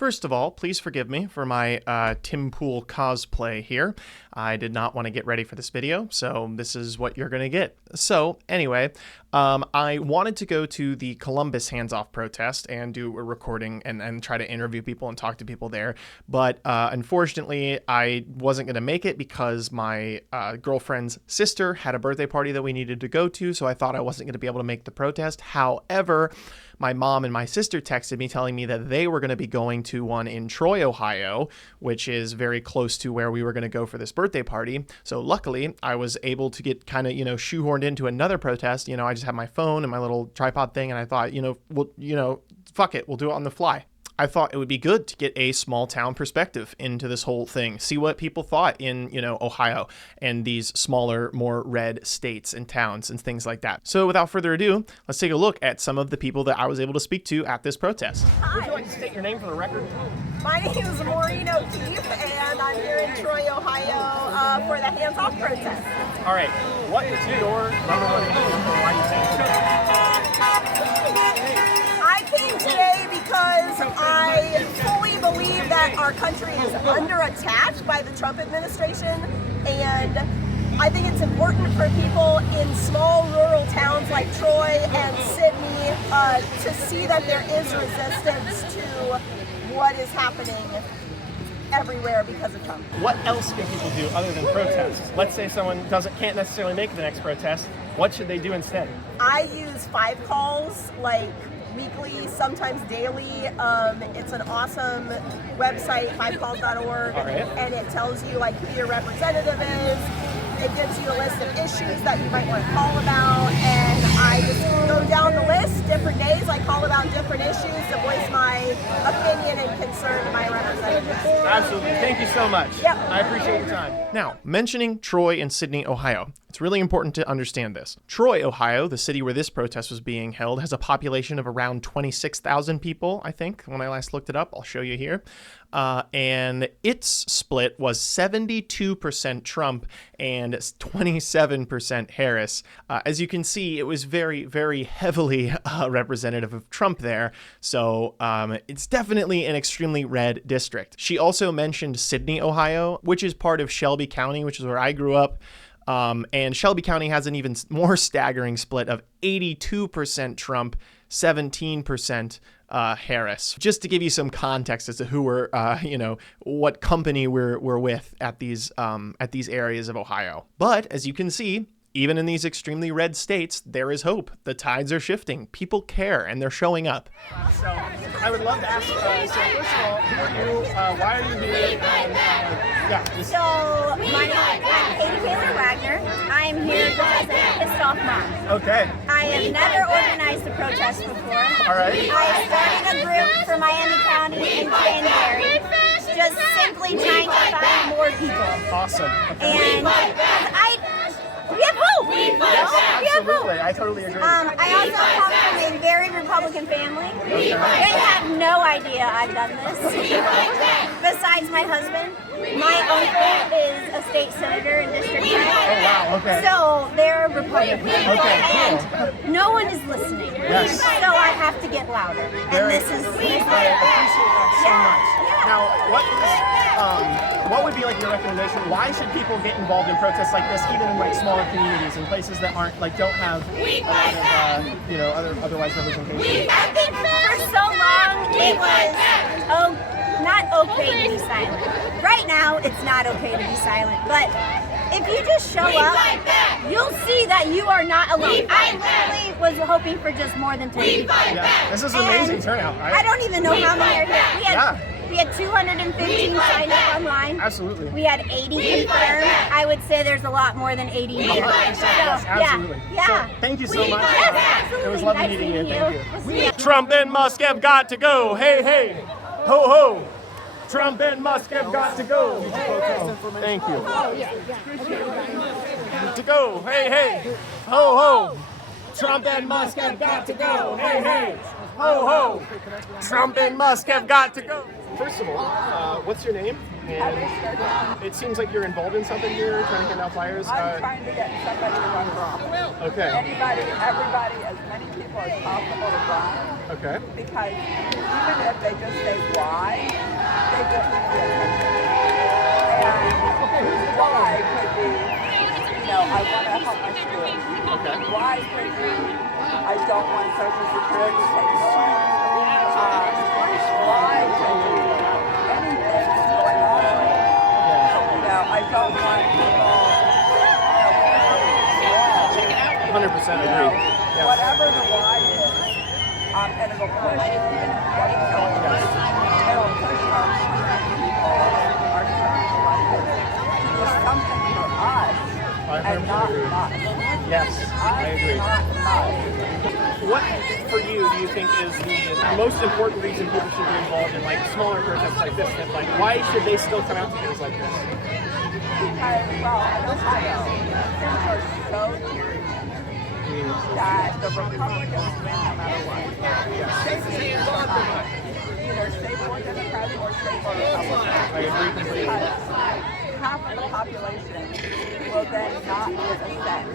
First of all, please forgive me for my Tim Pool cosplay here. I did not want to get ready for this video, so this is what you're going to get. So anyway, I wanted to go to the Columbus hands-off protest and do a recording and try to interview people and talk to people there. But unfortunately, I wasn't going to make it because my girlfriend's sister had a birthday party that we needed to go to, so I thought I wasn't going to be able to make the protest. However, my mom and my sister texted me telling me that they were going to be going to one in Troy, Ohio, which is very close to where we were going to go for this birthday party. So luckily, I was able to get kind of, shoehorned into another protest. I just had my phone and my little tripod thing, and I thought, fuck it, we'll do it on the fly. I thought it would be good to get a small town perspective into this whole thing, see what people thought in, Ohio and these smaller, more red states and towns and things like that. So without further ado, let's take a look at some of the people that I was able to speak to at this protest. Hi. Would you like to state your name for the record? My name is Maureen O'Keefe, and I'm here in Troy, Ohio for the hands-off protest. All right, what is your number one reason for why you came? I came today because I fully believe that our country is under attack by the Trump administration, and I think it's important for people in small rural towns like Troy and Sydney to see that there is resistance to what is happening everywhere because of Trump. What else can people do other than protest? Let's say someone can't necessarily make the next protest. What should they do instead? I use 5 calls, like weekly, sometimes daily. It's an awesome website, 5calls.org, and it tells you who your representative is. It gives you a list of issues that you might want to call about, and I just go down the list, different days. I call about different issues to voice my opinion and concern to my representatives. Absolutely. Thank you so much. Yep. I appreciate your time. Now, mentioning Troy and Sydney, Ohio, it's really important to understand this. Troy, Ohio, the city where this protest was being held, has a population of around 26,000 people, I think, when I last looked it up. I'll show you here. And its split was 72% Trump and 27% Harris. As you can see, it was very, very heavily representative of Trump there. So it's definitely an extremely red district. She also mentioned Sydney, Ohio, which is part of Shelby County, which is where I grew up. And Shelby County has an even more staggering split of 82% Trump, 17% Harris. Just to give you some context as to who we're, what company we're with at these areas of Ohio. But as you can see, even in these extremely red states, there is hope. The tides are shifting. People care, and they're showing up. So I would love to ask, so first of all, who are you? Why are you here? So my name is Katie Taylor Wagner. I'm here because I'm a pissed off mom. Okay. I have never organized a protest before. All right. I started a group for Miami County in January, just simply trying to find more people. Awesome. Okay. And we have hope. We have hope. I totally agree. I also come from a very Republican family. They have no idea I've done this. Besides my husband, my uncle is a state senator in District 10. Oh, wow, okay. So they're Republican. Okay, and no one is listening. Yes. So I have to get louder. And this is I appreciate that so much. Now, what would be your recommendation? Why should people get involved in protests like this, even in smaller communities and places that aren't don't have a lot of otherwise representation? I think for so long it was not okay to be silent. Right now, it's not okay to be silent, but if you just show up, you'll see that you are not alone. I literally was hoping for just more than 10 people. Yeah, this is an amazing turnout. I don't even know how many are here. We had 215 signed up online. Absolutely. We had 80 confirmed. I would say there's a lot more than 80 here. Yes, absolutely. Yeah. So, thank you so much. Yes, absolutely. It was lovely nice meeting you. Thank you. you. Trump and Musk have got to go. Hey, hey. Ho, ho. Trump and Musk have got to go. Thank you. To go. Hey, hey. Ho, ho. Trump and Musk have got to go. Hey, hey. Ho, ho. Trump and Musk have got to go. First of all, what's your name? And it seems like you're involved in something here, trying to hand out flyers. I'm trying to get somebody to run for office. Okay. Everybody, as many people as possible to run. Okay. Because even if they just say why, why I don't want Social Security taken away. Why anything going on. You know, I don't want people, 100% agree. Yes. whatever the why is, and it'll push what it's telling us. It'll push our current people, our current elected, to do something for us and not us. Yes, I agree. Not us. What, for you, do you think is the most important reason people should be involved in like smaller protests like this? And like, why should they still come out to things like this? Because, well, in Ohio, things are so dirty that the Republicans win no matter what. Either stay for Democrats or stay for Republicans. I agree completely. Because half of the population will then not get a cent.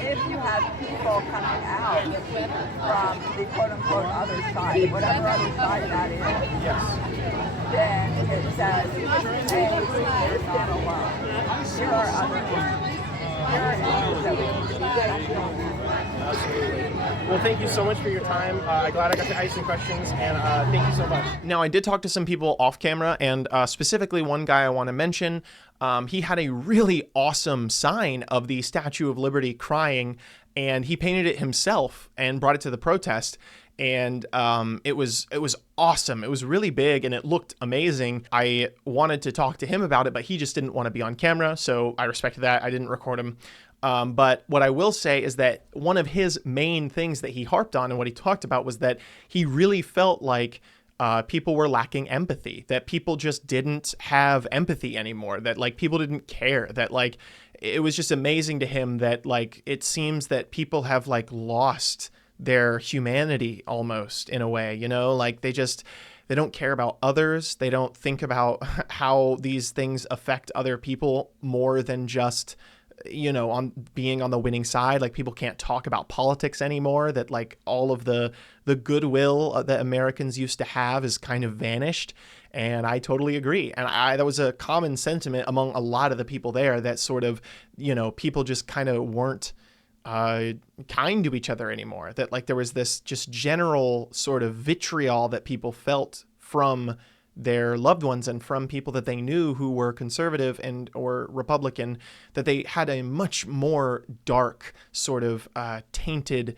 If you have people coming out from the quote-unquote other side, whatever other side that is, Yes. then it says, hey, you're not alone. Here are other things. Here are issues that we need to be discussing. Absolutely. Well, thank you so much for your time. I'm glad I got to ask some questions, and thank you so much. Now, I did talk to some people off camera, and specifically one guy I want to mention. He had a really awesome sign of the Statue of Liberty crying, and he painted it himself and brought it to the protest. And it was awesome. It was really big and it looked amazing. I wanted to talk to him about it, but he just didn't want to be on camera, so I respected that. I didn't record him. But what I will say is that one of his main things that he harped on and what he talked about was that he really felt like people were lacking empathy, that people just didn't have empathy anymore, that like people didn't care, that like it was just amazing to him that like it seems that people have like lost their humanity almost in a way, you know, like they don't care about others. They don't think about how these things affect other people more than just, you know, on being on the winning side. Like people can't talk about politics anymore, that like all of the goodwill that Americans used to have is kind of vanished. And I totally agree. And that was a common sentiment among a lot of the people there, that sort of, you know, people just kind of weren't kind to each other anymore, that like there was this just general sort of vitriol that people felt from their loved ones and from people that they knew who were conservative and or Republican, that they had a much more dark sort of tainted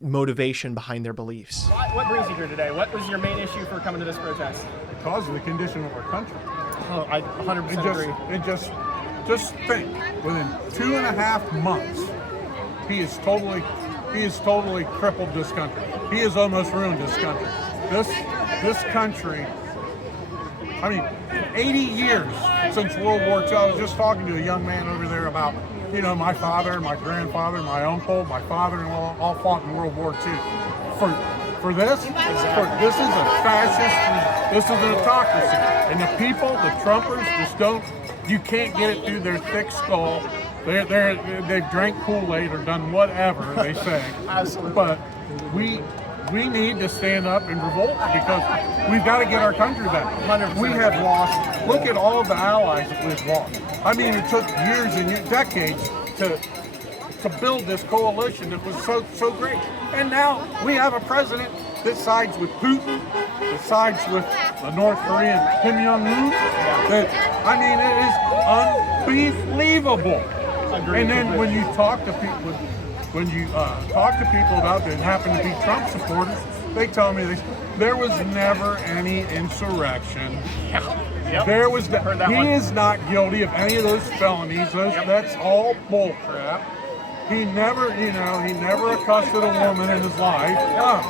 motivation behind their beliefs. What brings you here today? What was your main issue for coming to this protest? Because of the condition of our country. Oh, I 100% agree. Just think, within 2.5 months, he has totally crippled this country. He has almost ruined this country. This country, I mean, 80 years since World War II. I was just talking to a young man over there about, you know, my father, my grandfather, my uncle, my father-in-law all fought in World War II. For this is a fascist, this is an autocracy. And the people, the Trumpers, just don't, you can't get it through their thick skull. They've drank Kool-Aid or done whatever they say. Absolutely. But we need to stand up and revolt because we've got to get our country back. 100%. We have lost, look at all the allies that we've lost. I mean, it took years and decades to build this coalition that was so great. And now we have a president that sides with Putin, that sides with the North Korean Kim Jong-un. That, I mean, it is unbelievable. And then when you talk to people, about that happen to be Trump supporters, they tell me there was never any insurrection. Yep. There was he is not guilty of any of those felonies. That's all bullcrap. He never accosted a woman in his life.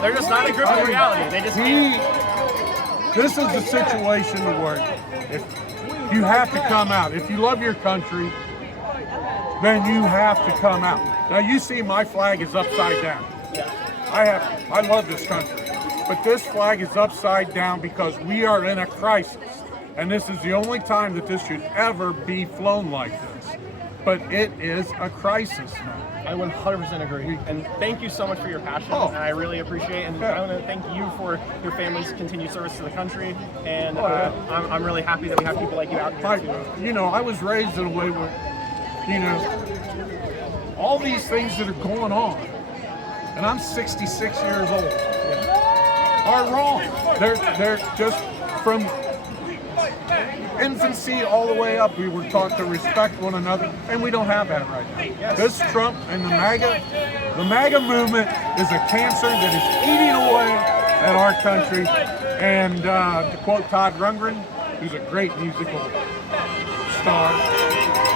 They're just not a grip of reality. They just This is the situation where if you have to come out. If you love your country, then you have to come out. Now you see my flag is upside down. I love this country. But this flag is upside down because we are in a crisis. And this is the only time that this should ever be flown like this. But it is a crisis now. I 100% agree. And thank you so much for your passion. And I really appreciate it. And I want to thank you for your family's continued service to the country. And I'm really happy that we have people like you out here too. You know, I was raised in a way where, you know, all these things that are going on, and I'm 66 years old, are wrong. They're just from infancy all the way up. We were taught to respect one another, and we don't have that right now. Yes. This Trump and the MAGA movement is a cancer that is eating away at our country. And to quote Todd Rundgren, who's a great musical star,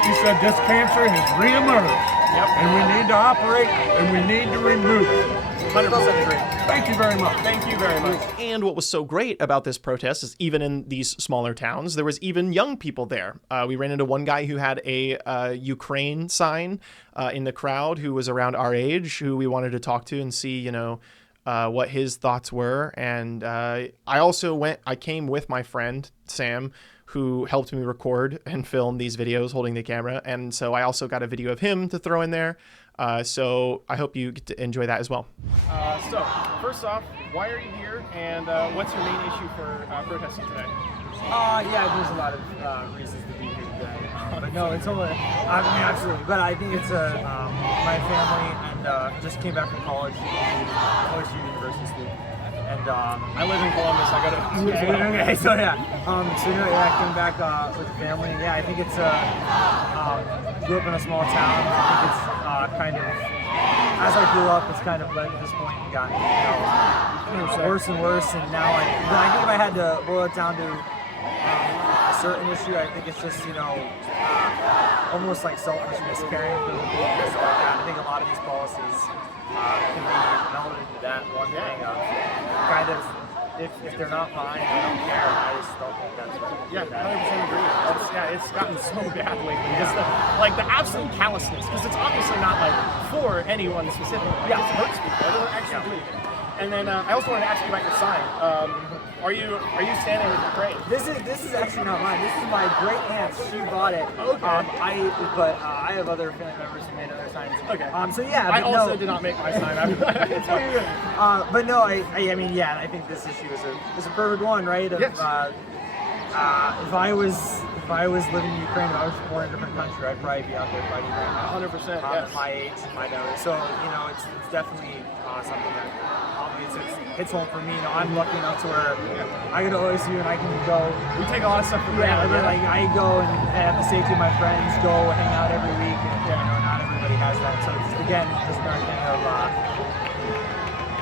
he said, this cancer has reemerged, and we need to operate, and we need to remove it. 100% agree. Thank you very much. Thank you very much. And what was so great about this protest is even in these smaller towns, there was even young people there. We ran into one guy who had a Ukraine sign in the crowd who was around our age, who we wanted to talk to and see, you know, what his thoughts were. And I came with my friend, Sam, who helped me record and film these videos holding the camera. And so I also got a video of him to throw in there. So I hope you get to enjoy that as well. So first off, why are you here, and what's your main issue for protesting today? Yeah, there's a lot of reasons to be here today. But no, it's only, I mean, absolutely. But I think it's my family and just came back from college, OSU University School. And I live in Columbus. I go to okay, so yeah. I came back with the family. And yeah, I think it's grew up in a small town. I think it's kind of, as I grew up, it's kind of led to this point and gotten, you know, worse and worse. And now I think if I had to boil it down to a certain issue, I think it's just, you know, almost like selfishness, caring for the people and stuff like that. I think a lot of these policies can be melded into that one thing of kind of, if they're not mine, I don't care. I just don't think that's right. Yeah, 100% agree. It's gotten so bad lately. Just the absolute callousness, because it's obviously not like for anyone specifically. It just hurts people. It doesn't actually do anything. And then I also wanted to ask you about your sign. Are you standing with Ukraine? This is actually not mine. This is my great aunt's. She bought it. Okay. I have other family members who made other signs. Okay. So yeah. I also did not make my sign. But no, I mean, yeah, I think this issue is a perfect one, right? Of, yes. If I was living in Ukraine, if I was born in a different country, I'd probably be out there fighting right now. 100%. At my age, my daughter. So you know, it's definitely something that obviously hits home for me. You know, I'm lucky enough to where I go to OSU and I can go. We take a lot of stuff for granted. Yeah, like I go and have the safety of my friends, go hang out every week, and you know, not everybody has that. So it's, again, just another thing of.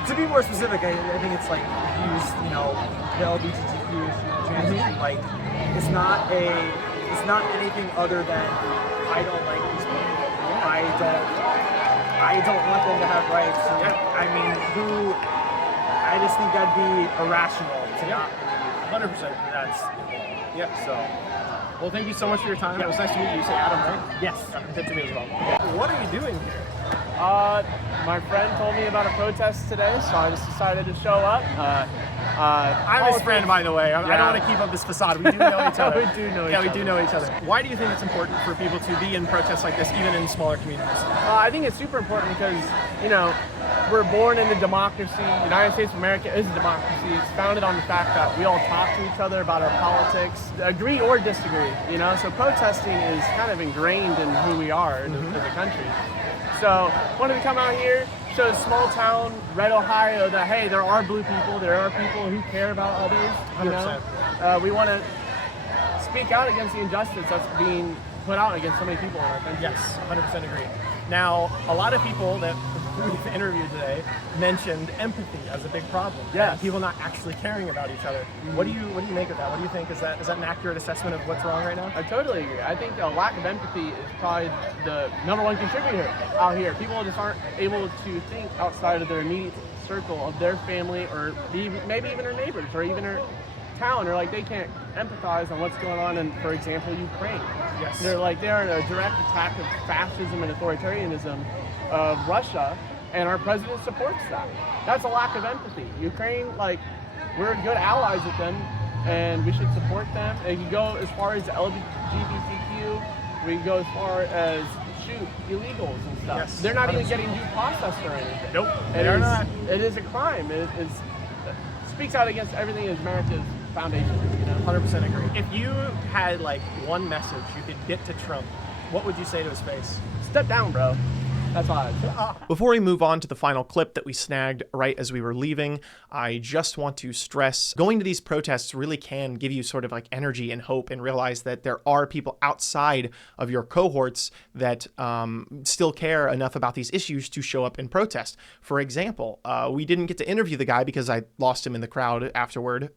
To be more specific, I think it's like use, you know, the LGBTQ issue, the trans issue, like it's not anything other than I don't like these people. I don't want them to have rights. I mean, I just think that'd be irrational to not believe 100%. that's Yeah. So, well, thank you so much for your time. It was nice to meet you. You say Adam, right? yes. Good to meet you as well. What are you doing here? My friend told me about a protest today, so I just decided to show up. I'm his friend, by the way. I don't want to keep up this facade. We do know each other. We do know each other. Why do you think it's important for people to be in protests like this, even in smaller communities? I think it's super important because, you know, we're born in a democracy. The United States of America is a democracy. It's founded on the fact that we all talk to each other about our politics, agree or disagree, you know? So protesting is kind of ingrained in who we are as a country. So wanted to come out here, show a small town, Red, Ohio, that hey, there are blue people, there are people who care about others. You know, we want to speak out against the injustice that's being put out against so many people in our country. Yes, 100% agree. Now, a lot of people that we've interviewed today mentioned empathy as a big problem. Yes. People not actually caring about each other. What do you make of that? What do you think? Is that an accurate assessment of what's wrong right now? I totally agree. I think a lack of empathy is probably the number one contributor out here. People just aren't able to think outside of their immediate circle of their family or maybe even their neighbors or even their town, or like they can't empathize on what's going on in, for example, Ukraine. Yes. They're in a direct attack of fascism and authoritarianism of Russia, and our president supports that. That's a lack of empathy. Ukraine, like, we're good allies with them, and we should support them. And you go as far as the LGBTQ, we go as far as shoot illegals and stuff. Yes. They're not even getting due process or anything. Nope, they are not. It is a crime. It speaks out against everything as America's foundation. You know? 100% agree. If you had like one message you could get to Trump, what would you say to his face? Step down, bro. That's all I would Before we move on to the final clip that we snagged right as we were leaving, I just want to stress going to these protests really can give you sort of like energy and hope, and realize that there are people outside of your cohorts that still care enough about these issues to show up and protest. For example, we didn't get to interview the guy because I lost him in the crowd afterward,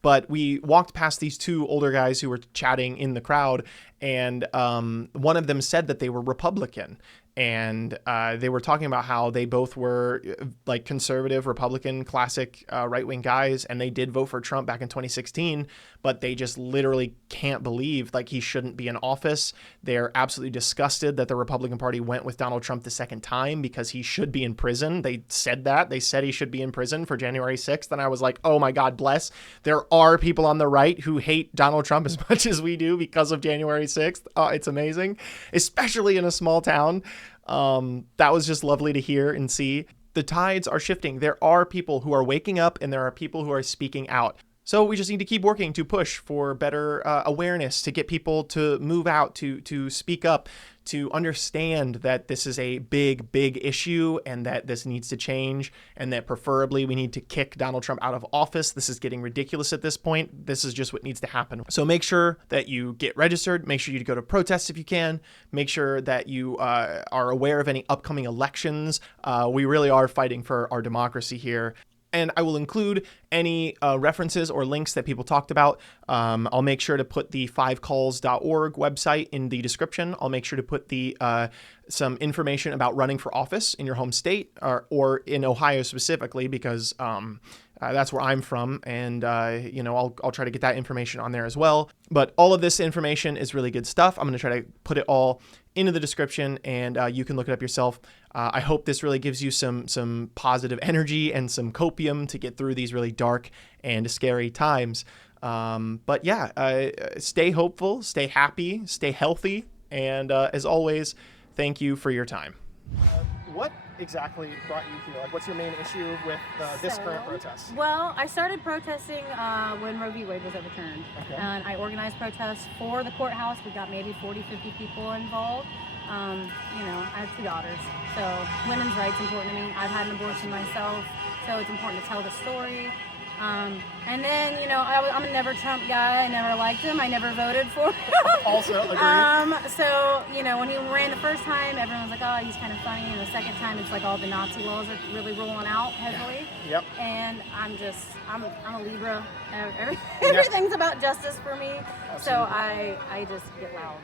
but we walked past these two older guys who were chatting in the crowd, and one of them said that they were Republican. And they were talking about how they both were like conservative, Republican, classic right-wing guys, and they did vote for Trump back in 2016, but they just literally can't believe like he shouldn't be in office. They're absolutely disgusted that the Republican Party went with Donald Trump the second time because he should be in prison. They said that. They said he should be in prison for January 6th, and I was like, oh my God, bless. There are people on the right who hate Donald Trump as much as we do because of January 6th. It's amazing, especially in a small town. That was just lovely to hear and see. The tides are shifting. There are people who are waking up, and there are people who are speaking out. So we just need to keep working to push for better awareness, to get people to move out, to speak up, to understand that this is a big, big issue and that this needs to change, and that preferably we need to kick Donald Trump out of office. This is getting ridiculous at this point. This is just what needs to happen. So make sure that you get registered. Make sure you go to protests if you can. Make sure that you are aware of any upcoming elections. We really are fighting for our democracy here. And I will include any references or links that people talked about. I'll make sure to put the 5calls.org website in the description. I'll make sure to put the some information about running for office in your home state, or in Ohio specifically, because that's where I'm from. And, I'll try to get that information on there as well. But all of this information is really good stuff. I'm going to try to put it all into the description, and you can look it up yourself. I hope this really gives you some positive energy and some copium to get through these really dark and scary times. But yeah, stay hopeful, stay happy, stay healthy, and as always, thank you for your time. What exactly brought you here? Like, what's your main issue with this current protest? Well, I started protesting when Roe v. Wade was overturned. Okay. And I organized protests for the courthouse. We got maybe 40, 50 people involved. I have 2 daughters, so women's rights important to me. I've had an abortion myself, so it's important to tell the story. And then, I'm a never Trump guy. I never liked him. I never voted for him. Also agree. So, when he ran the first time, everyone was like, oh, he's kind of funny. And the second time, it's like all the Nazi laws are really rolling out heavily. Yep. And I'm a Libra. Everything's about justice for me. Absolutely. So I just get loud.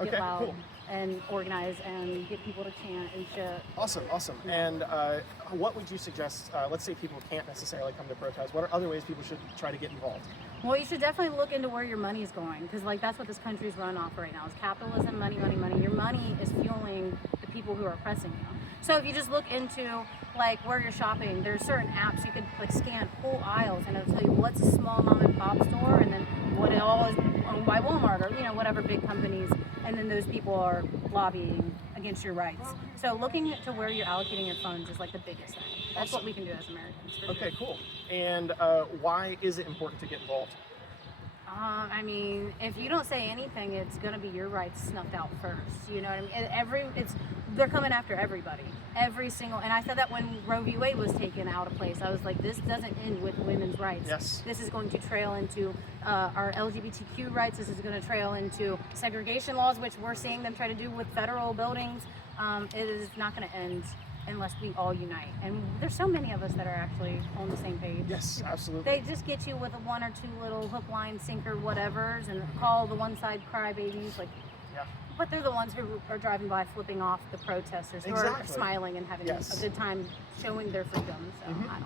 Okay, cool. And organize and get people to chant and shit. Awesome. And what would you suggest, let's say people can't necessarily come to protest, what are other ways people should try to get involved? Well, you should definitely look into where your money is going, because that's what this country's run off right now, is capitalism, money. Your money is fueling the people who are oppressing you. So if you just look into where you're shopping, there's certain apps you could scan whole aisles, and it'll tell you what's a small mom and pop store, and then what it all is owned by Walmart or whatever big companies, and then those people are lobbying against your rights. So looking to where you're allocating your funds is the biggest thing. That's what we can do as Americans. Okay, cool. And why is it important to get involved? If you don't say anything, it's going to be your rights snuffed out first. You know what I mean? They're coming after everybody. Every single, and I said that when Roe v. Wade was taken out of place, I was like, this doesn't end with women's rights. Yes. This is going to trail into our LGBTQ rights. This is going to trail into segregation laws, which we're seeing them try to do with federal buildings. It is not going to end unless we all unite. And there's so many of us that are actually on the same page. Yes, absolutely. They just get you with a 1 or 2 little hook, line, sinker, whatevers, and call the one side crybabies. Yeah. But they're the ones who are driving by, flipping off the protesters, who are smiling and having a good time showing their freedom. So I don't know.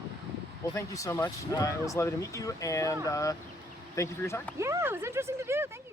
Well, thank you so much. It was lovely to meet you, and thank you for your time. Yeah, it was interesting to do. Thank you.